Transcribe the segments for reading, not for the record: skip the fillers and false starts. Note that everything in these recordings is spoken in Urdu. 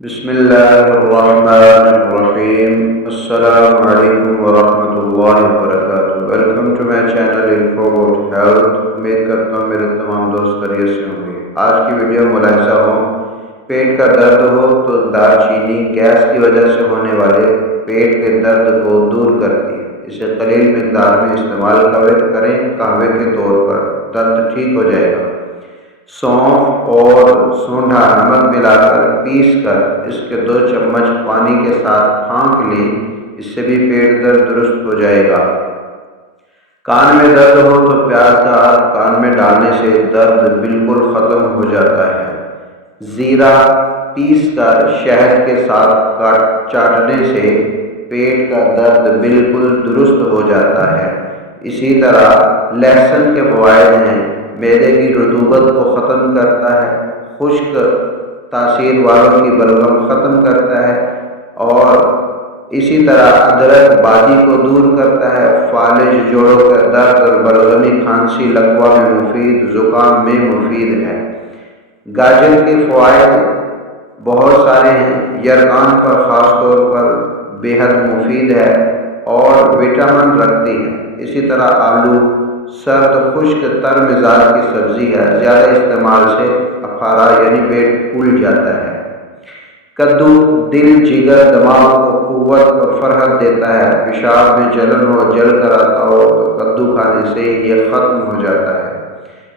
بسم اللہ الرحمن الرحیم۔ السلام علیکم ورحمۃ اللہ وبرکاتہ۔ Welcome to my channel info about health. امید کرتا ہوں میرے تمام دوست خیریت سے ہوں گے۔ آج کی ویڈیو ملاحظہ ہو، پیٹ کا درد ہو تو دار چینی گیس کی وجہ سے ہونے والے پیٹ کے درد کو دور کرتی ہے۔ اسے قلیل مقدار میں استعمال کریں، قہوے کے طور پر، درد ٹھیک ہو جائے گا۔ سونف اور سونڈھا نمک ملا کر پیس کر اس کے 2 چمچ پانی کے ساتھ پھانک لیں، اس سے بھی پیٹ درد درست ہو جائے گا۔ کان میں درد ہو تو پیاز کا کان میں ڈالنے سے درد بالکل ختم ہو جاتا ہے۔ زیرہ پیس کر شہد کے ساتھ چاٹنے سے پیٹ کا درد بالکل درست ہو جاتا ہے۔ اسی طرح لہسن کے فوائد ہیں، معدے کی رطوبت کو ختم کرتا ہے، خشک تاثیر والوں کی بلغم ختم کرتا ہے، اور اسی طرح ادرک بادی کو دور کرتا ہے، فالج، جوڑوں کا درد اور بلغمی کھانسی لقوہ میں مفید، زکام میں مفید ہے۔ گاجر کے فوائد بہت سارے ہیں، یرغان پر خاص طور پر بے حد مفید ہے اور وٹامن رکھتی ہے۔ اسی طرح آلو سرد خشک تر مزاج کی سبزی ہے، زیادہ استعمال سے افارہ یعنی پیٹ پھول جاتا ہے۔ کدو دل، جگر، دماغ کو قوت اور فرحت دیتا ہے۔ پیشاب میں جلن ہو، جل کر آتا ہو تو کدو کھانے سے یہ ختم ہو جاتا ہے۔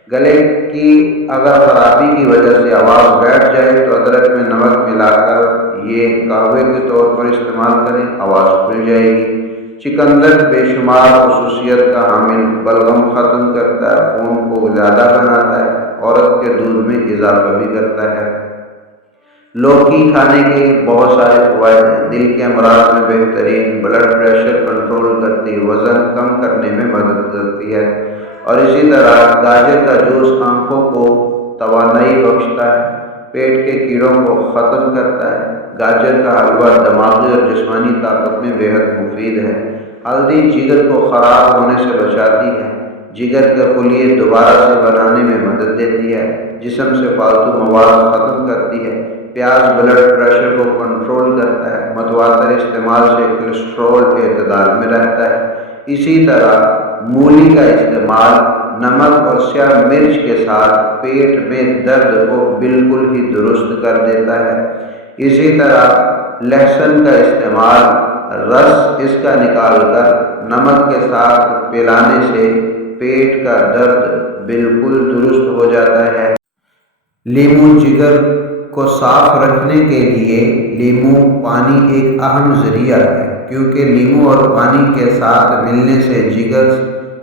گلے کی اگر خرابی کی وجہ سے آواز بیٹھ جائے تو ادرک میں نمک ملا کر یہ قہوے کے طور پر استعمال کریں، آواز کھل جائے گی۔ چقندر بے شمار خصوصیت کا حامل، بلغم ختم کرتا ہے، خون کو زیادہ بناتا ہے، عورت کے دودھ میں اضافہ بھی کرتا ہے۔ لوکی کھانے کے بہت سارے فوائد ہیں، دل کے امراض میں بہترین، بلڈ پریشر کنٹرول کرتی، وزن کم کرنے میں مدد کرتی ہے، اور اسی طرح گاجر کا جوس آنکھوں کو توانائی بخشتا ہے، پیٹ کے کیڑوں کو ختم کرتا ہے۔ گاجر کا حلوہ دماغی اور جسمانی طاقت میں بے حد مفید ہے۔ ہلدی جگر کو خراب ہونے سے بچاتی ہے، جگر کے خلیے دوبارہ سے بنانے میں مدد دیتی ہے، جسم سے فالتو مواد ختم کرتی ہے۔ پیاز بلڈ پریشر کو کنٹرول کرتا ہے، متواتر استعمال سے کولیسٹرول اعتدال میں رہتا ہے۔ اسی طرح مولی کا استعمال نمک اور سیاہ مرچ کے ساتھ پیٹ میں درد کو بالکل ہی درست کر دیتا ہے۔ اسی طرح لہسن کا استعمال، رس اس کا نکال کر نمک کے ساتھ پلانے سے پیٹ کا درد بالکل درست ہو جاتا ہے۔ لیمو جگر کو صاف رکھنے کے لیے لیمو پانی ایک اہم ذریعہ ہے، کیونکہ لیمو اور پانی کے ساتھ ملنے سے جگر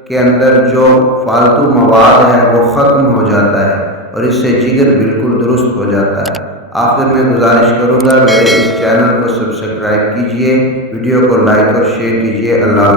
کے اندر جو فالتو مواد ہے وہ ختم ہو جاتا ہے اور اس سے جگر بالکل درست ہو جاتا ہے۔ آخر میں گزارش کروں گا، میرے اس چینل کو سبسکرائب کیجئے، ویڈیو کو لائک اور شیئر کیجئے۔ اللہ